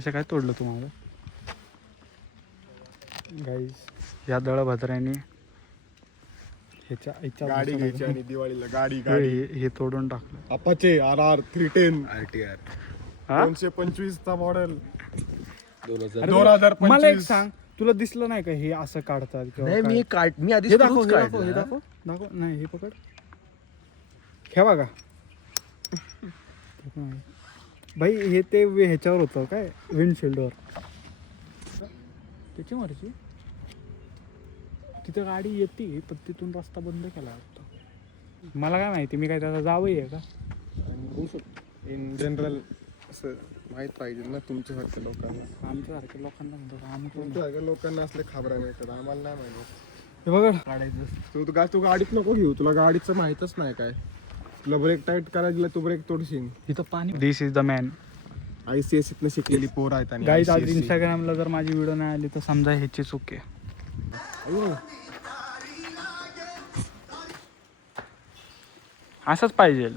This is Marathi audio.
असं काय तोडलं तुम्हाला गाईज? या दळभद्राने ह्याच्या आईच्या गाडी भुसाला घ्यायची आणि दिवाळीला गाडी हे तोडून टाकलं. अपाचे RR 310 RTR हा? 225 चा मॉडेल 2000. अरे 2025. मला एक सांग, तुला दिसलं नाही का हे असं काढतात किंवा नाही काय? मी आधी हे दाखव, हे दाखव, हे दाखव, दाखव. नाही हे पकड, हे बघा भाई, हे ते ह्याच्यावर होतं काय, विंडशिल्डवर. त्याच्यावरची तिथं गाडी येते पण तिथून रस्ता बंद केला वाटतं. मला काय माहिती, मी काय त्याचा जावई आहे का? होऊ शकतो इन जनरल असं माहित पाहिजे ना तुमच्यासारख्या लोकांना. आमच्यासारख्या लोकांना म्हणतो आम्ही कोण? तुमच्यासारख्या लोकांना असले खबरा मिळतात, आम्हाला नाही माहिती. हे बघा काढायचं तू गाडीत नको घेऊ, तुला गाडीचं माहितच नाही काय. तुला ब्रेक टाईट करायला तू ब्रेक तोडशील. इथं पाणी. दिस इज द मॅन. ICS इथनं शिकलेली पोर आहेत आणि गाईज आज ICSE. इंस्टाग्रामला जर माझी व्हिडिओ नाही आली तर समजा ह्याची चूक आहे. अयो, असंच पाहिजे.